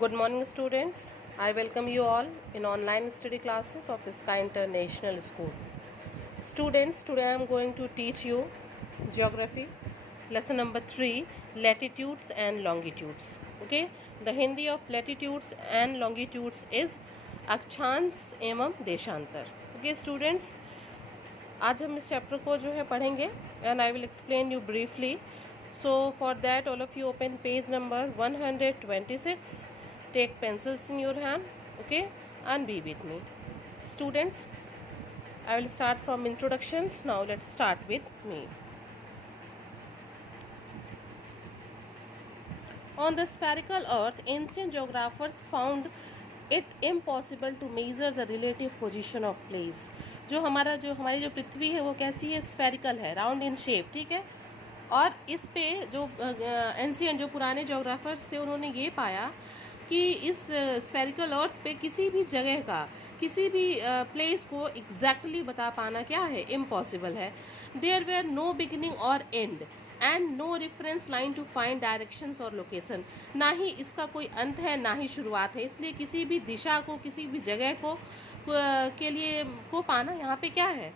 Good morning, students. I welcome you all in online study classes of Sky International School. Students, today I am going to teach you geography, lesson number 3, latitudes and longitudes. Okay, the Hindi of latitudes and longitudes is अक्षांश एवं देशांतर. Okay, students, आज हम इस chapter को जो है पढ़ेंगे and I will explain you briefly. So for that, all of you open page number 126. Take pencils in your hand, okay, and be with me. Students, I will start from introductions. Now let's start with me. On the spherical earth, ancient geographers found it impossible to measure the relative position of place. जो हमारी जो पृथ्वी है वो कैसी है, spherical है, round in shape, ठीक है. और इस पे जो एंशियंट जो पुराने जोग्राफर्स थे उन्होंने ये पाया कि इस स्फेरिकल अर्थ पे किसी भी जगह का किसी भी प्लेस को एग्जैक्टली बता पाना क्या है, इम्पॉसिबल है. देयर वेयर नो बिगिनिंग और end and no reference line to find directions और लोकेशन. ना ही इसका कोई अंत है ना ही शुरुआत है, इसलिए किसी भी दिशा को किसी भी जगह को के लिए को पाना यहाँ पे क्या है,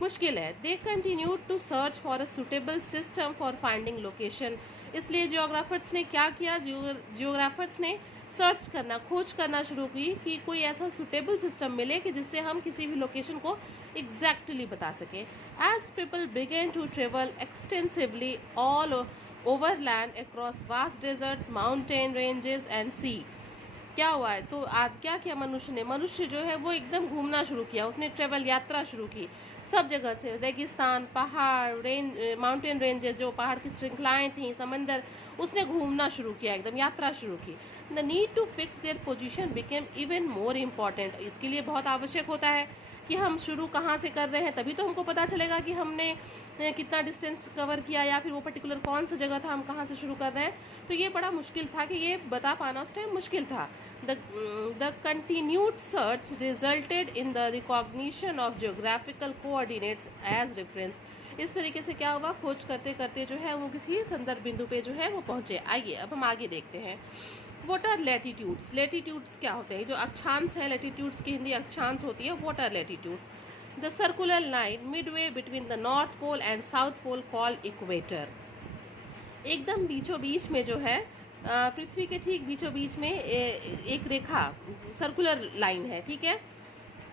मुश्किल है. They continue to search for a suitable system for finding location. इसलिए जियोग्राफर्स ने क्या किया, जियोग्राफर्स ने सर्च करना, खोज करना शुरू की कि कोई ऐसा सुटेबल सिस्टम मिले कि जिससे हम किसी भी लोकेशन को एग्जैक्टली बता सकें. As people begin to travel extensively all over land across vast desert, mountain ranges and sea. क्या हुआ है, तो आज क्या किया मनुष्य जो है वो एकदम घूमना शुरू किया. उसने ट्रेवल यात्रा शुरू की सब जगह से, रेगिस्तान, पहाड़, माउंटेन रेंजेस, जो पहाड़ की श्रृंखलाएं थी, समंदर, उसने घूमना शुरू किया, एकदम यात्रा शुरू की. The need to fix their position became even more important. इसके लिए बहुत आवश्यक होता है कि हम शुरू कहाँ से कर रहे हैं, तभी तो हमको पता चलेगा कि हमने कितना डिस्टेंस कवर किया या फिर वो पर्टिकुलर कौन सा जगह था, हम कहाँ से शुरू कर रहे हैं. तो ये बड़ा मुश्किल था कि ये बता पाना उस टाइम मुश्किल था. The continued search resulted in the recognition of geographical coordinates as reference. इस तरीके से क्या हुआ, खोज करते करते जो है वो किसी संदर्भ बिंदु पे जो है वो पहुँचे. आइए अब हम आगे देखते हैं. What are latitudes? Latitudes क्या होते हैं, जो अक्षांश है, latitudes की हिंदी अक्षांश होती है. What are latitudes? The circular line midway between the north pole and south pole called equator. एकदम बीचों बीच में जो है, पृथ्वी के ठीक बीचों बीच में एक रेखा, सर्कुलर लाइन है, ठीक है.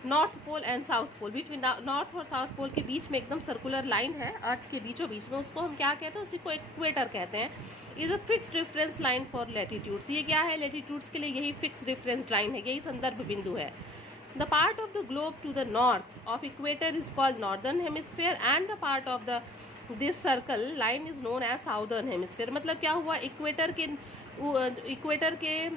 North pole and south pole, between north और साउथ पोल के बीच में एकदम सर्कुलर लाइन है अर्थ के बीचों बीच में, उसको हम क्या कहते हैं, उसी को इक्वेटर कहते हैं. Is a fixed reference line for latitudes. ये क्या है, लैटिट्यूड्स के लिए यही फिक्स्ड रेफरेंस लाइन है, यही संदर्भ बिंदु है. The part of the globe to the north of equator is called northern hemisphere and the part of the this circle line is known as southern hemisphere. मतलब क्या हुआ, इक्वेटर के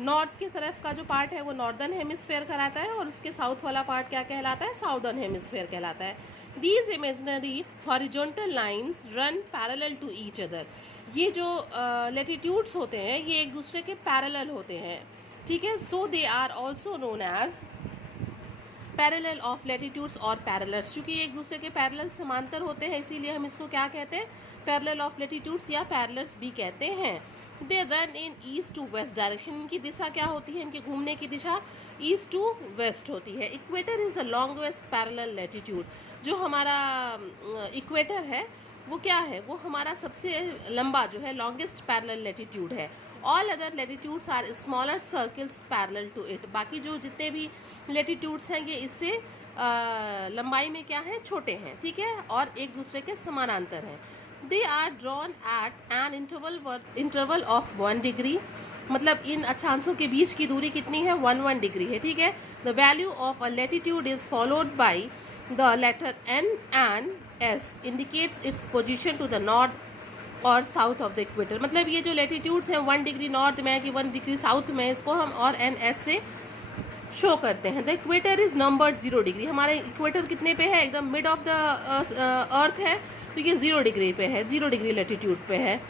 north की तरफ का जो पार्ट है वो नॉर्दर्न हेमिस्फीयर कहलाता है और उसके साउथ वाला पार्ट क्या कहलाता है, साउदर्न हेमिस्फीयर कहलाता है. These imaginary horizontal lines run parallel to each other. ये जो लैटिट्यूड्स होते हैं ये एक दूसरे के पैरेलल होते हैं, ठीक है. So they are also known as parallel of latitudes और पैरेलल्स. क्योंकि एक दूसरे के पैरेलल समांतर होते हैं इसीलिए हम इसको क्या कहते हैं, पैरेलल ऑफ लैटिट्यूड्स या पैरेलल्स भी कहते हैं. They run in east to west direction. इनकी दिशा क्या होती है, इनके घूमने की दिशा ईस्ट टू वेस्ट होती है. Equator is the longest parallel latitude. जो हमारा इक्वेटर है वो क्या है, वो हमारा सबसे लंबा जो है लॉन्गेस्ट पैरेलल लैटिट्यूड है. All other latitudes are smaller circles parallel to it. बाकी जो जितने भी लैटिट्यूड्स हैं ये इससे लंबाई में क्या है, छोटे हैं, ठीक है, और एक दूसरे के समानांतर हैं. They are drawn at an interval of 1 degree. मतलब इन अक्षांशों के बीच की दूरी कितनी है, 1 डिग्री है, ठीक है. The value of a latitude is followed by the letter N and S indicates its position to the north और साउथ ऑफ द इक्वेटर. मतलब ये जो लैटिट्यूड्स हैं 1 डिग्री नॉर्थ में कि 1 डिग्री साउथ में, इसको हम और एन एस से शो करते हैं. The equator is numbered 0 degree. हमारा इक्वेटर कितने पे है, एकदम मिड ऑफ द अर्थ है, तो ये 0 डिग्री पे है, 0 डिग्री लैटिट्यूड पे है.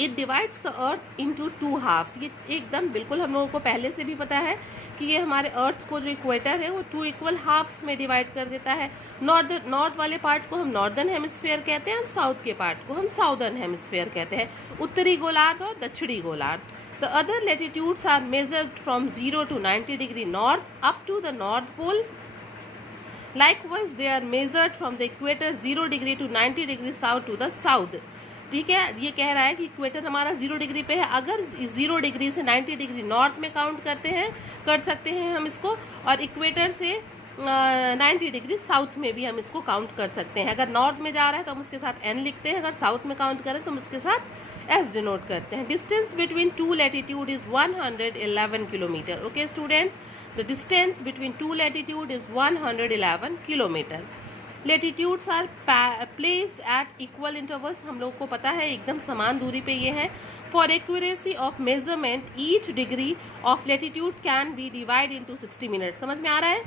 It divides the earth into 2 halves. ये एकदम बिल्कुल हम लोगों को पहले से भी पता है कि ये हमारे अर्थ को जो इक्वेटर है वो 2 इक्वल हाफ्स में डिवाइड कर देता है. नॉर्थ वाले पार्ट को हम नॉर्दर्न हेमिस्फीयर कहते हैं और साउथ के पार्ट को हम साउदर्न हेमिस्फीयर कहते हैं. उत्तरी गोलार्ध और दक्षिणी गोलार्ध. The other latitudes are measured from 0 to 90 degree north up to the North Pole. Likewise, they are measured from the equator 0 degree to 90 degree south to the south. ठीक है, ये कह रहा है कि इक्वेटर हमारा 0 डिग्री पे है, अगर 0 डिग्री से 90 डिग्री नॉर्थ में काउंट कर सकते हैं हम इसको, और इक्वेटर से 90 डिग्री साउथ में भी हम इसको काउंट कर सकते हैं. अगर नॉर्थ में जा रहा है तो हम उसके साथ n लिखते हैं, अगर साउथ में काउंट करें तो हम उसके साथ s डिनोट करते हैं. Distance between two latitude is 111 kilometre. Okay students, the distance between two latitude is 111 kilometre. Latitudes are placed at equal intervals, हम लोग को पता है एकदम समान दूरी पे ये है. For accuracy of measurement each degree of latitude can be divide into 60 minute. समझ में आ रहा है?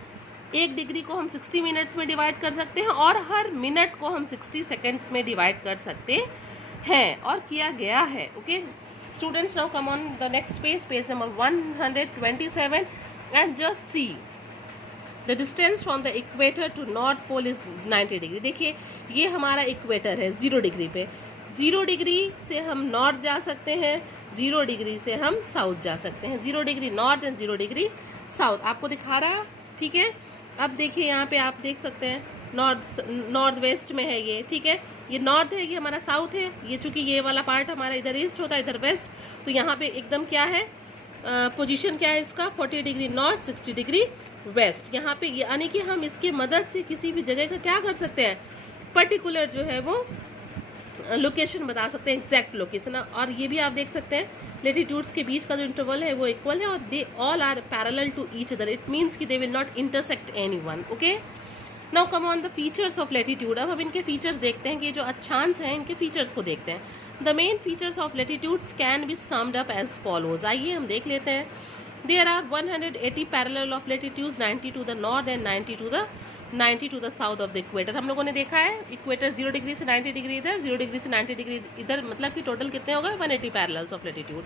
एक डिग्री को हम 60 मिनट्स में डिवाइड कर सकते हैं और हर मिनट को हम 60 सेकेंड्स में डिवाइड कर सकते हैं, और किया गया है. Okay students, now come on the next page, page number 127, and just see the distance from the equator to north pole is 90 degree. देखिए ये हमारा इक्वेटर है 0 डिग्री पे. 0 डिग्री से हम नॉर्थ जा सकते हैं, 0 डिग्री से हम साउथ जा सकते हैं. 0 degree north and 0 degree south आपको दिखा रहा. ठीक है, अब देखिए यहाँ पे आप देख सकते हैं नॉर्थ वेस्ट में है ये. ठीक है, ये नॉर्थ है, ये हमारा साउथ है. ये चूंकि ये वाला पार्ट हमारा इधर ईस्ट होता है, इधर वेस्ट, तो यहाँ पे एकदम क्या है पोजीशन क्या है इसका, 40 डिग्री नॉर्थ, 60 डिग्री वेस्ट. यहाँ पे यानी कि हम इसकी मदद से किसी भी जगह का क्या कर सकते हैं, पर्टिकुलर जो है वो लोकेशन बता सकते हैं, एग्जैक्ट लोकेशन. और ये भी आप देख सकते हैं लेटिट्यूड्स के बीच का जो इंटरवल है वो इक्वल है, और they all are parallel to each other. It means कि they will not intersect anyone. Okay, now come on the features of latitude. अब हम इनके फीचर्स देखते हैं कि जो अक्षांश हैं इनके फीचर्स को देखते हैं. The main features of latitudes can be summed up as follows. आइए हम देख लेते हैं. There are 180 parallel of latitudes, 90 to the north and 90 to the south of the equator. हम लोगों ने देखा है इक्वेटर 0 डिग्री से 90 डिग्री इधर, 0 डिग्री से 90 डिग्री इधर, मतलब कि टोटल कितने हो गए 180 parallels of latitude.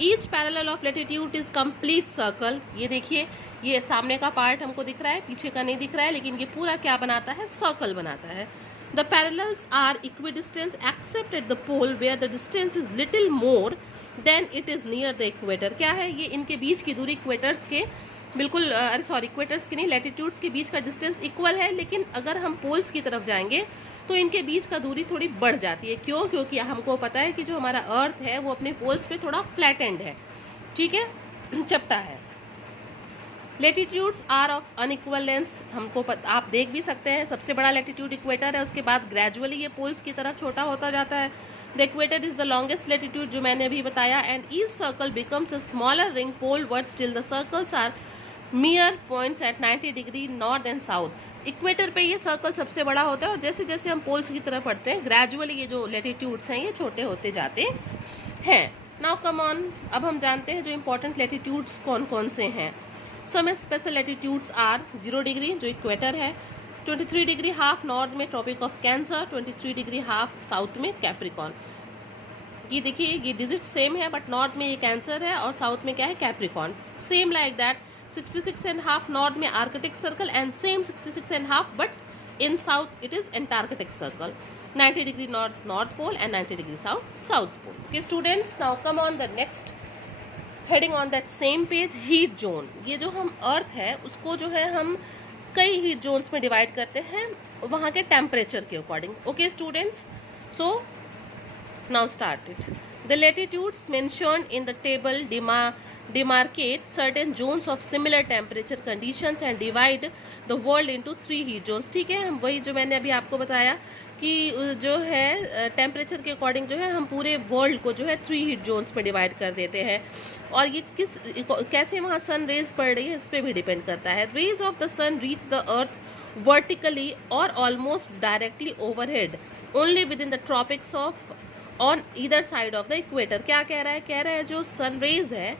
Each parallel of latitude is complete circle. ये देखिए ये सामने का पार्ट हमको दिख रहा है, पीछे का नहीं दिख रहा है, लेकिन ये पूरा क्या बनाता है, सर्कल बनाता है. The parallels are equidistant except at the pole where the distance is little more than it is near the equator. क्या है ये, इनके बीच की दूरी इक्वेटर्स के बिल्कुल इक्वेटर्स के नहीं, लैटिट्यूड्स के बीच का डिस्टेंस इक्वल है, लेकिन अगर हम पोल्स की तरफ जाएंगे तो इनके बीच का दूरी थोड़ी बढ़ जाती है. क्यों? क्योंकि हमको पता है कि जो हमारा अर्थ है वो अपने पोल्स पे थोड़ा फ्लैट एंड है. ठीक है, चपटा है. Latitudes are of unequal length, हमको आप देख भी सकते हैं सबसे बड़ा लेटिट्यूड इक्वेटर है, उसके बाद ग्रेजुअली ये पोल्स की तरफ छोटा होता जाता है. The equator is the longest latitude जो मैंने अभी बताया, and each circle becomes a smaller ring poleward still the circles are mere points at 90 degree north and south. Equator पे ये सर्कल सबसे बड़ा होता है, और जैसे जैसे हम पोल्स की तरफ बढ़ते हैं ग्रेजुअली ये जो लेटिट्यूड्स हैं ये छोटे होते जाते हैं. नाउ कम ऑन, अब हम जानते हैं जो इंपॉर्टेंट लेटिट्यूड्स कौन कौन से हैं. Some special latitudes are 0 degree जो इक्वेटर है, 23 डिग्री हाफ नॉर्थ में tropic of Cancer, 23 degree half south में कैप्रिकॉन. ये देखिए ये डिजिट सेम है, बट नॉर्थ में ये कैंसर है और साउथ में क्या है, Capricorn. Same like that 66.5 north में Arctic circle, and same 66.5 but in south it is Antarctic circle. 90 degree north north pole and 90 degree south south pole. Okay students, now come on the next heading on that same page, heat zone. ये जो हम अर्थ है उसको जो है हम कई heat zones में डिवाइड करते हैं वहाँ के टेम्परेचर के according. Okay students, so now start it. The latitudes mentioned in the table demarcate certain zones of similar temperature conditions and divide the world into 3 heat zones. ठीक है, हम वही जो मैंने अभी आपको बताया कि जो है टेम्परेचर के अकॉर्डिंग जो है हम पूरे वर्ल्ड को जो है 3 हीट जोन्स में डिवाइड कर देते हैं, और ये कैसे वहाँ सन रेज पड़ रही है इस पर भी डिपेंड करता है. Rays of the sun reach the earth vertically और almost directly overhead only within the tropics of on either side of the equator. क्या कह रहा है, जो सन रेज है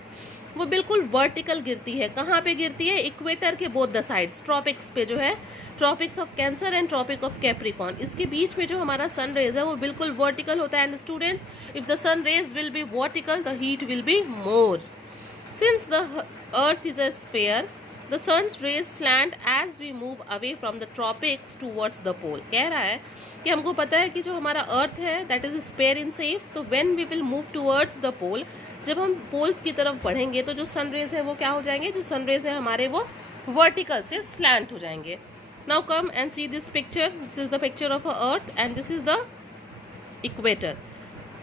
वो बिल्कुल वर्टिकल गिरती है. कहाँ पे गिरती है, इक्वेटर के बोथ द साइड्स, ट्रॉपिक्स पे जो है, tropics of cancer and tropic of capricorn, इसके बीच में जो हमारा सन रेज है वो बिल्कुल वर्टिकल होता है. And students, if the sun rays will be vertical the heat will be more. Since the earth is a sphere, the sun's rays slant as we move away from the tropics towards the pole. कह रहा है कि हमको पता है कि जो हमारा अर्थ है that is sphere in shape, तो when we will move towards the pole, जब हम पोल्स की तरफ बढ़ेंगे तो जो सन रेज है वो क्या हो जाएंगे, जो सन रेज है हमारे वो वर्टिकल से स्लैंट हो जाएंगे. Now come and see this picture. This is the picture of a earth and this is the equator.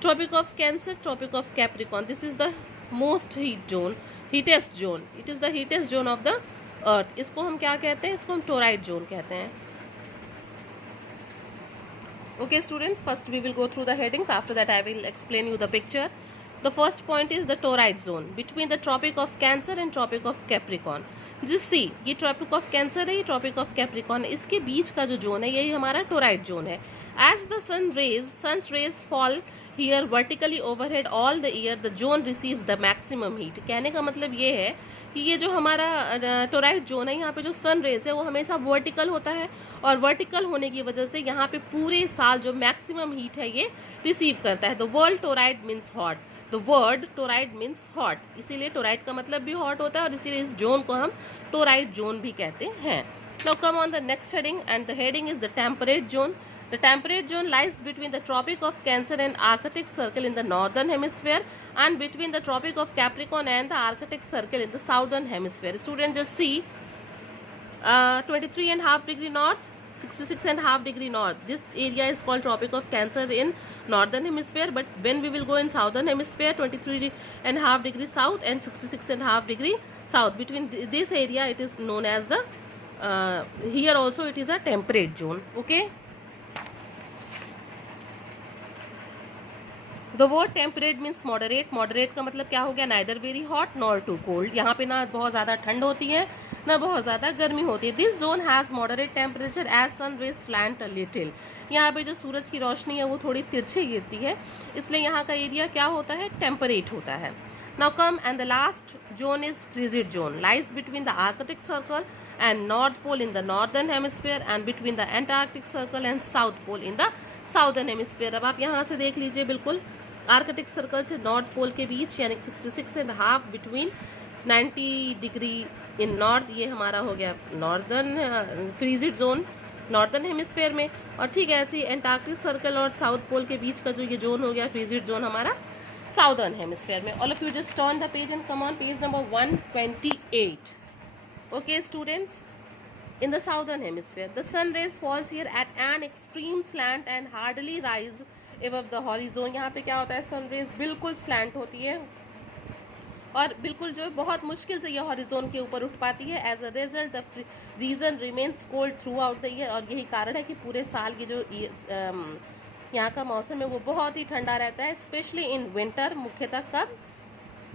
Tropic of Cancer, Tropic of Capricorn. This is the most heatest zone. It is the heatest zone of the Earth. इसको हम क्या कहते हैं, इसको हम torrid zone कहते हैं. Okay students, first we will go through the headings. After that I will explain you the picture. The first point is the torrid zone between the Tropic of Cancer and Tropic of Capricorn. जिस सी ये tropic of cancer है, ये tropic of Capricorn है, इसके बीच का जो zone है यही हमारा टोराइड जोन है. As the sun's rays fall here vertically overhead all the year the zone receives the maximum heat. कहने का मतलब ये है कि ये जो हमारा टोराइड जोन है, यहाँ पे जो सन रेज है वो हमेशा वर्टिकल होता है और वर्टिकल होने की वजह से यहाँ पे पूरे साल जो मैक्सिमम हीट है ये रिसीव करता है. The world toroid means hot. The word toroid means hot, इसीलिए टोराइड का मतलब भी हॉट होता है और इसीलिए इस जोन को हम टोराइड जोन भी कहते हैं. Now come on the next heading and the heading is the temperate zone. The temperate zone lies between the Tropic of Cancer and Arctic Circle in the northern hemisphere and between the Tropic of Capricorn and the Arctic Circle in the southern hemisphere. Students just see 23.5 degree north, 66.5 degree north. This area is called Tropic of Cancer in northern hemisphere, but when we will go in southern hemisphere, 23.5 degree south and 66.5 degree south. Between this area it is known as the here also it is a temperate zone. Okay. The word temperate means moderate. Moderate का मतलब क्या हो गया, neither very hot nor too cold. यहाँ पे ना बहुत ज़्यादा ठंड होती है ना बहुत ज़्यादा गर्मी होती है. This zone has moderate temperature as sun rays slant a little. यहाँ पे जो सूरज की रोशनी है वो थोड़ी तिरछे गिरती है, इसलिए यहाँ का एरिया क्या होता है, टेम्परेट होता है. Now come and the last zone is frigid zone. Lies between the Arctic circle and North Pole in the northern hemisphere and between the Antarctic Circle and South Pole in the southern hemisphere. अब आप यहाँ से देख लीजिए, बिल्कुल Arctic circle से north pole के बीच यानी 66.5 बिटवीन 90 डिग्री इन नॉर्थ, ये हमारा हो गया northern frigid zone northern hemisphere में. और ठीक है ऐसे ही एंटार्क्टिक सर्कल और साउथ पोल के बीच का जो ये जोन हो गया फ्रीजिड जोन हमारा साउदर्न हेमिस्फेयर में. All of you just turn the page and come on page number 128. Okay students, in the southern hemisphere the sun rays falls here at an extreme slant and hardly rise above the horizon. यहाँ पे क्या होता है, sun rays बिल्कुल slant होती है और बिल्कुल जो बहुत मुश्किल से यह हॉरिजोन के ऊपर उठ पाती है. As a result the region remains cold throughout the year. और यही कारण है कि पूरे साल की जो यहाँ का मौसम है वो बहुत ही ठंडा रहता है, स्पेशली इन विंटर, मुख्यतः कब,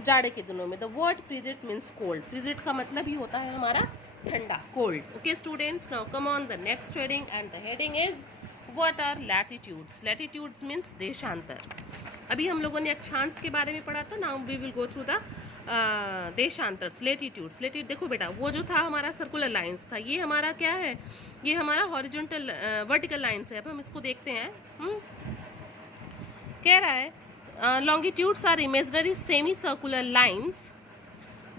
जाड़े के दिनों में. The word frigid means cold. Frigid का मतलब ही होता है हमारा ठंडा, cold. Okay students, now come on the next heading and the heading is what are latitudes. Latitudes means देशांतर. अभी हम लोगों ने अक्षांश के बारे में पढ़ा था. Now we will go through the देशांतर्स, लैटिट्यूड्स. लैटिट्यूड देखो बेटा, वो जो था हमारा सर्कुलर लाइंस था, ये हमारा क्या है, ये हमारा हॉरिजॉन्टल वर्टिकल लाइंस है. अब हम इसको देखते हैं. कह रहा है longitudes are imaginary semicircular lines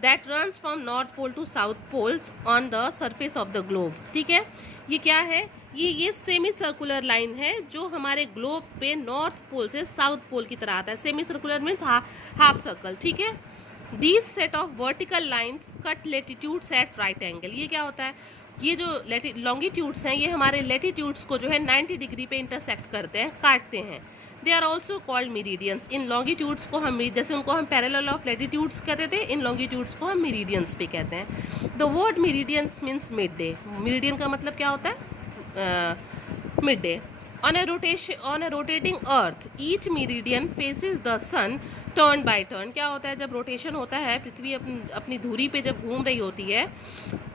that runs from north pole to south poles on the surface of the globe. ठीक है, ये क्या है, ये सेमी सर्कुलर लाइन है जो हमारे ग्लोब पे नॉर्थ पोल से साउथ पोल की तरह आता है. Semi circular means half circle. ठीक है, these set of vertical lines cut latitudes at right angle. ये क्या होता है, ये जो लॉन्गिट्यूड्स हैं ये हमारे लेटीट्यूड्स को जो है 90 डिग्री पे इंटरसेक्ट करते हैं, काटते हैं. They are also called meridians. इन लॉन्गिट्यूड्स को हम, जैसे उनको हम पैरेलल ऑफ लेटीट्यूड्स कहते थे, इन लॉन्गिट्यूड्स को हम मीरिडियंस भी कहते हैं. The word meridians means mid day. Meridian का मतलब क्या होता है, mid day. On a rotating earth, each meridian faces the sun turn by turn. क्या होता है, जब रोटेशन होता है, पृथ्वी अपनी धुरी पे जब घूम रही होती है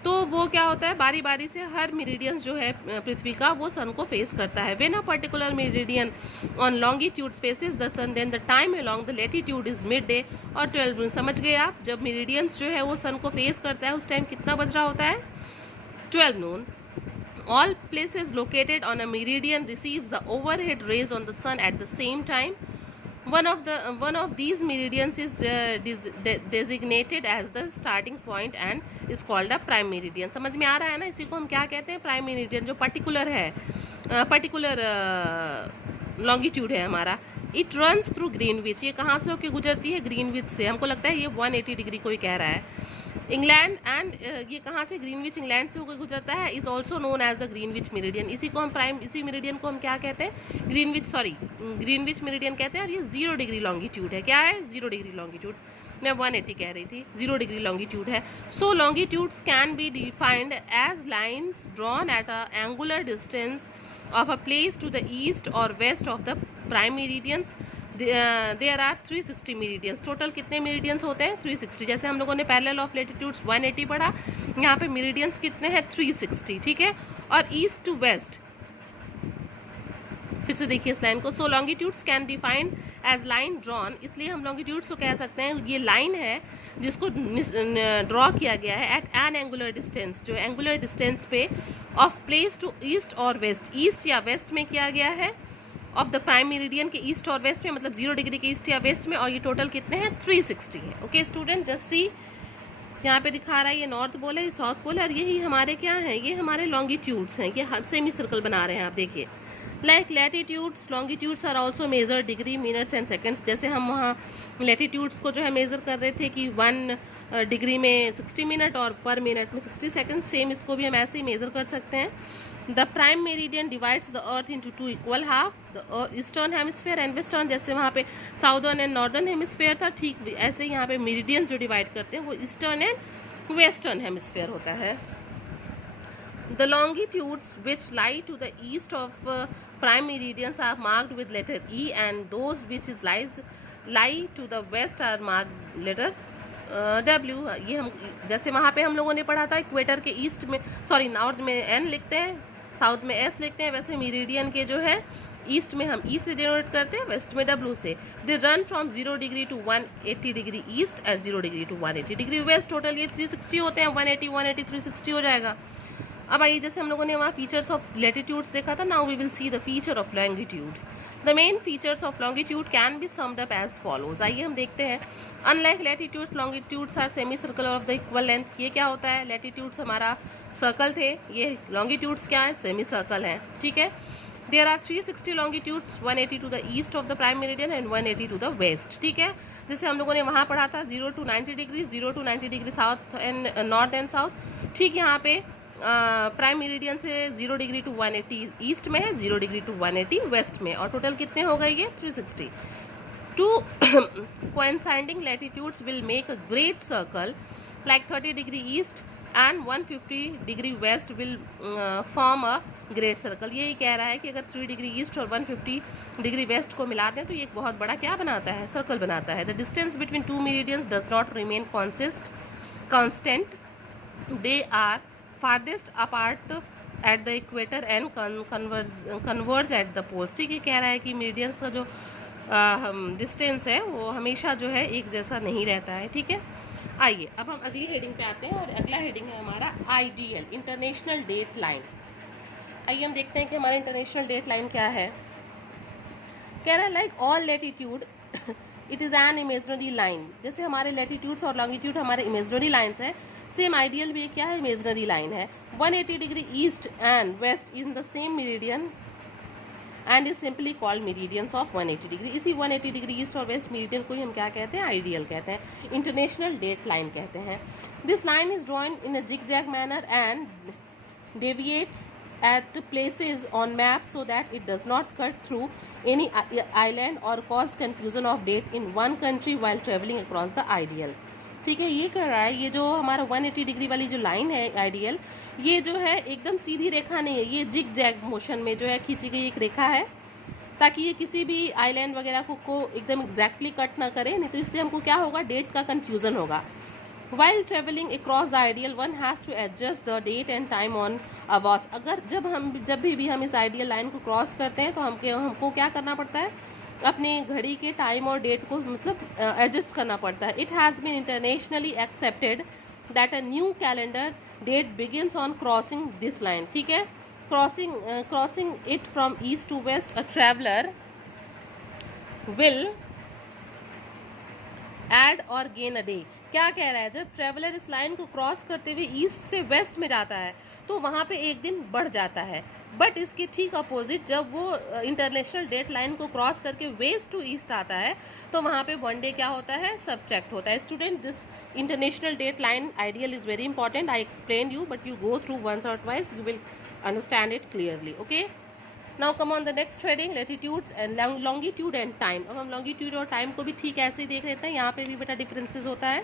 तो वो क्या होता है, बारी बारी से हर मेरिडियंस जो है पृथ्वी का वो सन को फेस करता है. When a particular meridian on longitude faces the sun, then the time along the latitude is midday और 12 noon. समझ गए आप, जब मेरिडियंस जो है वो सन को फेस करता है उस टाइम कितना बज रहा होता है, 12 noon. All places located on a meridian receives the overhead rays on the sun at the same time. One of these meridians is designated as the starting point and is called a prime meridian. समझ में आ रहा है ना, इसी को हम क्या कहते हैं, प्राइम मेरिडियन. जो पर्टिकुलर है, पर्टिकुलर लॉन्गिट्यूड है हमारा, इट रन्स थ्रू ग्रीनविच, ये कहाँ से होकर गुजरती है? ग्रीनविच से। हमको लगता है ये 180 डिग्री कोई कह रहा है। इंग्लैंड एंड ये कहाँ से? ग्रीनविच इंग्लैंड से होकर गुजरता है। Is also known as the Greenwich meridian, इसी को हम इसी मेरिडियन को हम क्या कहते हैं? ग्रीनविच मेरिडियन कहते हैं। और ये 0 डिग्री लॉन्गिट्यूड है। क्या है? 0 डिग्री लॉन्गिट्यूड। मैं 180 कह रही थी, 0 डिग्री लॉन्गिट्यूड है। So longitudes can be defined as lines drawn at a angular distance of a place to the east or west of the prime meridians. There are 360 meridians. Total कितने meridians होते हैं? 360। जैसे हम लोगों ने parallel of latitudes 180 पढ़ा, यहाँ पे मेरिडियंस कितने हैं? 360, ठीक है। और ईस्ट टू वेस्ट, फिर से देखिए इस लाइन को। So longitudes can defined as line drawn, इसलिए हम लॉन्गिट्यूड्स को कह सकते हैं ये लाइन है जिसको ड्रॉ किया गया है एट एन एंगुलर डिस्टेंस, जो एंगुलर डिस्टेंस पे ऑफ प्लेस टू ईस्ट और वेस्ट, ईस्ट या वेस्ट में किया गया है, ऑफ द प्राइम मेरिडियन के ईस्ट और वेस्ट में, मतलब 0 डिग्री के ईस्ट या वेस्ट में। और ये टोटल कितने हैं? 360 है। ओके स्टूडेंट, जस्ट सी यहाँ पे दिखा रहा है, ये नॉर्थ पोल है, ये साउथ पोल है, और यही हमारे क्या है? ये हमारे लॉन्गिट्यूड्स हैं। ये हर सेमी सर्कल बना रहे हैं आप देखिए। Like latitudes, longitudes are also measure degree, minutes and seconds. जैसे हम वहाँ लैटिट्यूड्स को जो है मेज़र कर रहे थे कि 1 डिग्री में 60 मिनट और पर मिनट में 60 सेकेंड, सेम इसको भी हम ऐसे ही मेज़र कर सकते हैं। The prime meridian divides the earth into 2 equal half, the eastern hemisphere and western. जैसे वहाँ पे साउदर्न एंड नॉर्दर्न हेमिस्फेयर था, ठीक ऐसे ही यहाँ पे मेरिडियन जो डिवाइड करते हैं वो ईस्टर्न एंड वेस्टर्न हेमिस्फेयर होता है। The longitudes which lie to the east of prime meridians are marked with letter E, and those which lie to the west are marked letter W। ये हम जैसे वहाँ पे हम लोगों ने पढ़ा था इक्वेटर के ईस्ट में, नॉर्थ में N लिखते हैं, साउथ में S लिखते हैं, वैसे मेरिडियन के जो है ईस्ट में हम E से डिनोट करते हैं, वेस्ट में W से। They run from 0 degree to 180 degree east and 0 degree to 180 degree west. Total ये 360 होते हैं। 180 360 हो जाएगा। अब आइए, जैसे हम लोगों ने वहाँ फीचर्स ऑफ लेटीट्यूड्स देखा था, now we will see the feature of longitude. The main features of longitude can be summed up as follows. आइए हम देखते हैं। Unlike latitudes, longitudes are semi circle of the equal length. ये क्या होता है? लैटिट्यूड्स हमारा सर्कल थे, ये लॉन्गिट्यूड्स क्या है? सेमी सर्कल हैं, ठीक है। There are 360 longitudes, 180 to the east of the prime meridian and 180 to the west, ठीक है। जैसे हम लोगों ने वहाँ पढ़ा था 0 to 90 degree, 0 to 90 degree south and north and south, ठीक। यहाँ पे प्राइम मेरिडियन से 0 डिग्री टू 180 ईस्ट में है, 0 डिग्री टू 180 वेस्ट में, और टोटल कितने हो गए? ये 360। Two coinciding latitudes will make a great circle like 30 degree east and 150 degree west will form a great circle। यही कह रहा है कि अगर 3 डिग्री ईस्ट और 150 डिग्री वेस्ट को मिला दें तो ये एक बहुत बड़ा क्या बनाता है? सर्कल बनाता है। The distance between 2 meridians does not remain constant, they are farthest apart at the equator and converge at the poles। ठीक है, कह रहा है कि मेरिडियंस का जो डिस्टेंस है वो हमेशा जो है एक जैसा नहीं रहता है, ठीक है। आइए अब हम अगली हेडिंग पे आते हैं, और अगला हेडिंग है हमारा आइडियल इंटरनेशनल डेट लाइन। आइए हम देखते हैं कि हमारा इंटरनेशनल डेट लाइन क्या है। कह रहा है like all latitude it is an imaginary line. जैसे हमारे लेटीट्यूड्स और लॉन्गिट्यूड हमारे इमेजनरी लाइन्स हैं, सेम आइडियल भी क्या है? इमेजनरी लाइन है। 180 degree east and west in the same meridian and is simply called meridians of 180 degree. इसी 180 डिग्री ईस्ट और वेस्ट मेरिडियन को ही हम क्या कहते हैं? आइडियल कहते हैं, इंटरनेशनल डेट लाइन कहते हैं। This line is drawn in a zigzag manner and deviates at places on maps so that it does not cut through any island or cause confusion of date in one country while traveling across the ideal। ठीक है, ये कर रहा है, ये जो हमारा 180 degree वाली जो लाइन है आइडियल, ये जो है एकदम सीधी रेखा नहीं है, ये जिग जैग मोशन में जो है खींची गई एक रेखा है, ताकि ये किसी भी आइलैंड वगैरह को एकदम एग्जैक्टली कट ना करे, नहीं तो इससे हमको क्या होगा? डेट का कन्फ्यूज़न होगा। While traveling across the ideal, one has to adjust the date and time on a watch। अगर जब भी हम इस आइडियल लाइन को क्रॉस करते हैं तो हमको क्या करना पड़ता है? अपनी घड़ी के टाइम और डेट को मतलब एडजस्ट करना पड़ता है। It has been internationally accepted that a new calendar date begins on crossing this line. ठीक है, crossing it from east to west, a traveller will add और गेन अ डे। क्या कह रहा है? जब ट्रैवलर इस लाइन को क्रॉस करते हुए ईस्ट से वेस्ट में जाता है तो वहाँ पे एक दिन बढ़ जाता है। बट इसके ठीक अपोजिट जब वो इंटरनेशनल डेट लाइन को क्रॉस करके वेस्ट टू ईस्ट आता है तो वहाँ पे 1 डे क्या होता है, सब्ट्रैक्ट होता है। Student, this international date line ideal is very important. I explain you, but you go through once or twice, you will understand it clearly. Okay, now come on the next heading, latitudes and longitude and time. अब हम longitude और time को भी ठीक ऐसे ही देख लेते हैं. यहाँ पे भी बेटा डिफरेंसेस होता है.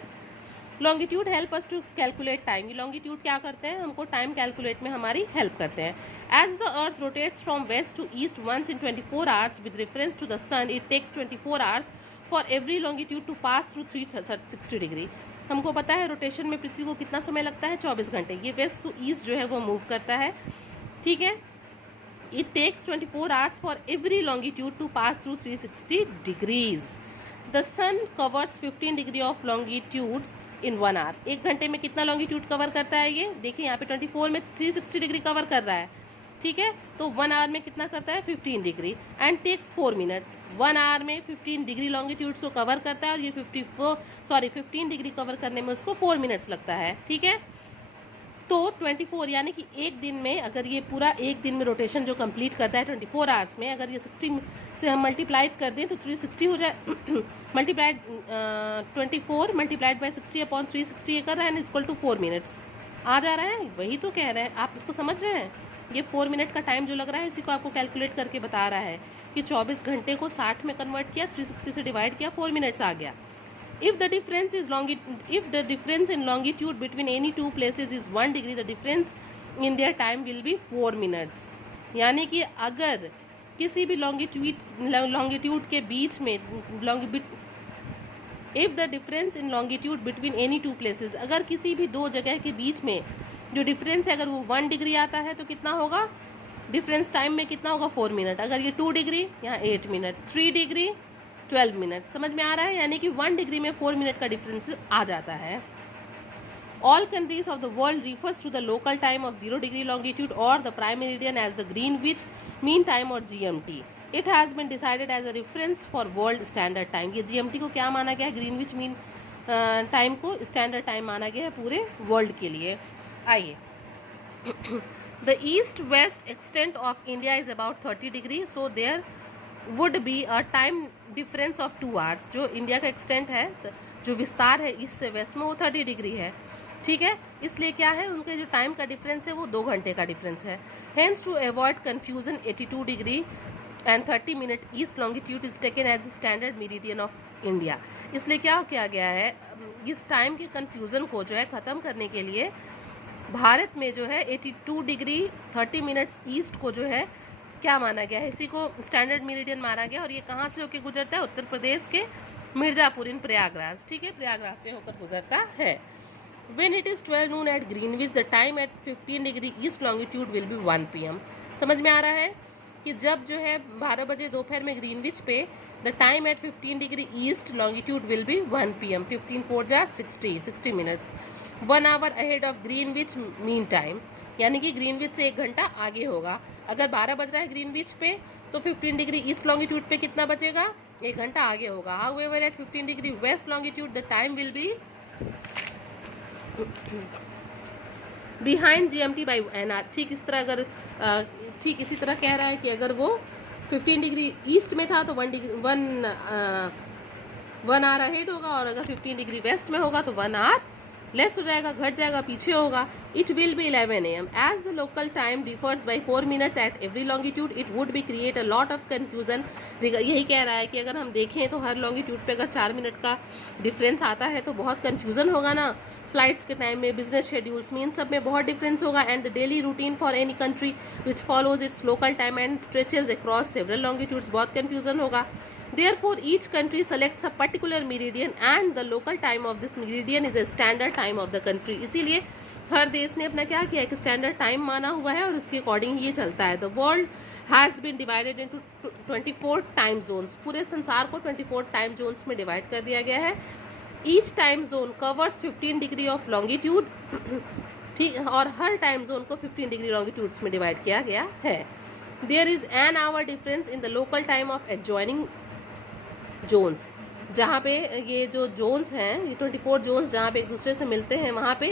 Longitude help us to calculate time. ये लॉन्गिट्यूड क्या करते हैं, हमको टाइम कैलकुलेट में हमारी हेल्प करते हैं. As the earth rotates from west to east once in 24 hours with reference to the sun, it takes 24 hours for every longitude to pass through 360 degree. हमको पता है रोटेशन में पृथ्वी को कितना समय लगता है, 24 घंटे. ये वेस्ट टू ईस्ट जो है वो मूव करता है. ठीक है. It takes 24 hours for every longitude to pass through 360 degrees. The sun covers 15 degree of longitudes in 1 hour. 1 घंटे में कितना लॉन्गिट्यूड कवर करता है ये देखिए, यहाँ पे 24 में 360 डिग्री कवर कर रहा है. ठीक है. तो 1 आवर में कितना करता है, 15 डिग्री. And takes 4 minute. 1 आवर में 15 डिग्री लॉन्गिट्यूड को कवर करता है और ये 15 डिग्री कवर करने में उसको 4 मिनट्स लगता है. ठीक है. तो 24 यानी कि एक दिन में, अगर ये पूरा एक दिन में रोटेशन जो कंप्लीट करता है 24 आवर्स में, अगर ये 16 से हम मल्टीप्लाइड कर दें तो 360 हो जाए. मल्टीप्लाइड 24 मल्टीप्लाइड बाई 60 अपॉन 360 ये कर रहा है ना, इक्वल टू 4 मिनट्स आ जा रहा है. वही तो कह रहे हैं, आप इसको समझ रहे हैं. ये 4 मिनट का टाइम जो लग रहा है इसी को आपको कैलकुलेट करके बता रहा है कि 24 घंटे को 60 में कन्वर्ट किया, 360 से डिवाइड किया, 4 मिनट्स आ गया. If the difference in longitude between any two places is 1 degree, the difference in their time will be 4 minutes. यानी कि अगर किसी भी longitude के बीच में if the difference in longitude between any two places, अगर किसी भी दो जगह के बीच में जो डिफरेंस है अगर वो 1 डिग्री आता है तो कितना होगा, डिफरेंस टाइम में कितना होगा, 4 मिनट. अगर ये 2 डिग्री यहाँ 8 मिनट, 3 डिग्री 12 मिनट. समझ में आ रहा है. यानी कि 1 डिग्री में 4 मिनट का डिफरेंस आ जाता है. All countries of the world refers to the local time of 0 degree longitude और the prime meridian as the Greenwich mean time और GMT. It has been decided as a reference for world standard time. ये GMT को क्या माना गया है, Greenwich mean time को standard time माना गया है पूरे वर्ल्ड के लिए. आइए. The east west extent of India is about 30 degree, so there would be a time difference of 2 hours. जो इंडिया का एक्सटेंट है, जो विस्तार है ईस्ट से वेस्ट में, वो 30 डिग्री है. ठीक है. इसलिए क्या है, उनके जो टाइम का डिफरेंस है वो 2 घंटे का डिफरेंस है. Hence to avoid confusion 82 degree and 30 minute east longitude is taken as standard meridian of India. इसलिए क्या किया गया है, इस टाइम के कन्फ्यूज़न को जो है ख़त्म करने के लिए भारत में जो है 82 डिग्री 30 मिनट्स ईस्ट को जो है क्या माना गया है, इसी को स्टैंडर्ड मेरिडियन माना गया. और ये कहाँ से होकर गुजरता है, उत्तर प्रदेश के मिर्ज़ापुर इन प्रयागराज. ठीक है. प्रयागराज से होकर गुजरता है. When it is 12 noon at Greenwich, the time at 15 degree east longitude will be 1 PM. समझ में आ रहा है कि जब जो है 12 बजे दोपहर में ग्रीनविच पे, the time at 15 degree east longitude will be 1 PM. 15 4 जा 60 minutes. 1 hour ahead of Greenwich mean time, यानी कि ग्रीनविच से 1 घंटा आगे होगा. अगर 12 बज रहा है ग्रीनविच पे तो 15 डिग्री ईस्ट लॉन्गिट्यूड पे कितना बचेगा, 1 घंटा आगे होगा. However at 15 degree west longitude the time will be behind GMT by NR. ठीक इस तरह अगर ठीक इसी तरह कह रहा है कि अगर वो 15 डिग्री ईस्ट में था तो 1 आवर अहेड होगा, और अगर 15 डिग्री वेस्ट में होगा तो 1 आवर लेस हो जाएगा, घट जाएगा, पीछे होगा. It will be 11 AM. As the local time differs by 4 minutes at every longitude, it would be create a lot of confusion. यही कह रहा है कि अगर हम देखें तो हर लॉन्गिट्यूड पे अगर 4 मिनट का डिफरेंस आता है तो बहुत कन्फ्यूजन होगा ना. फ्लाइट्स के टाइम में, बिजनेस शेड्यूल्स में, इन सब में बहुत डिफरेंस होगा. And the daily routine for any country which follows it's local time and stretches across several longitudes, बहुत कन्फ्यूजन होगा. Therefore, each country selects a particular meridian and the local time of this meridian is a standard time of the country. इसीलिए हर देश ने अपना क्या किया है कि स्टैंडर्ड टाइम माना हुआ है और उसके अकॉर्डिंग ये चलता है. The world has been divided into 24 time zones. पूरे संसार को 24 टाइम जोन्स में डिवाइड कर दिया गया है. Each time zone covers 15 degree of longitude. ठीक. और हर टाइम जोन को 15 डिग्री लॉन्गिट्यूड्स में डिवाइड किया गया है. There is an hour difference in the local time of adjoining zones. जहाँ पे ये जो जोन्स हैं, ये 24 जोन्स जहाँ पे एक दूसरे से मिलते हैं, वहाँ पे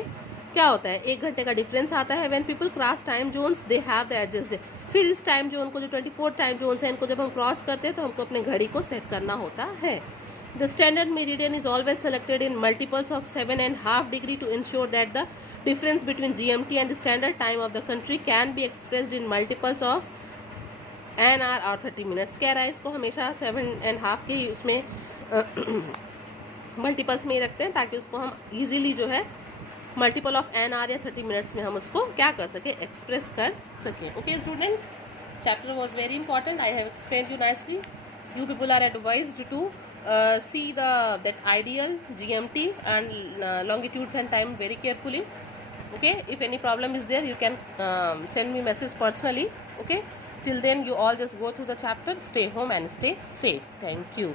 क्या होता है, 1 घंटे का डिफरेंस आता है। When people cross time zones they have the adjust, फिर इस टाइम जोन को, जो 24 टाइम जोन्स हैं, इनको जब हम क्रॉस करते हैं तो हमको अपने घड़ी को सेट करना होता है। The standard meridian is always selected in multiples of 7.5 degree to ensure that the difference between GMT and the standard time of the country can be expressed in multiples of an hour और 30 minutes। कह रहा है इसको हमेशा 7.5 के ही उसमें multiples में ही रखते हैं, ताकि उसको हम इजीली जो है मल्टीपल ऑफ एन आवर या 30 मिनट्स में हम उसको क्या कर सके, एक्सप्रेस कर सकें। Okay students, chapter was very important. I have explained you nicely. You people are advised to see that ideal, GMT and longitudes and time very carefully. Okay, if any problem is there, you can send me message personally. Okay, till then you all just go through the chapter, stay home and stay safe. Thank you.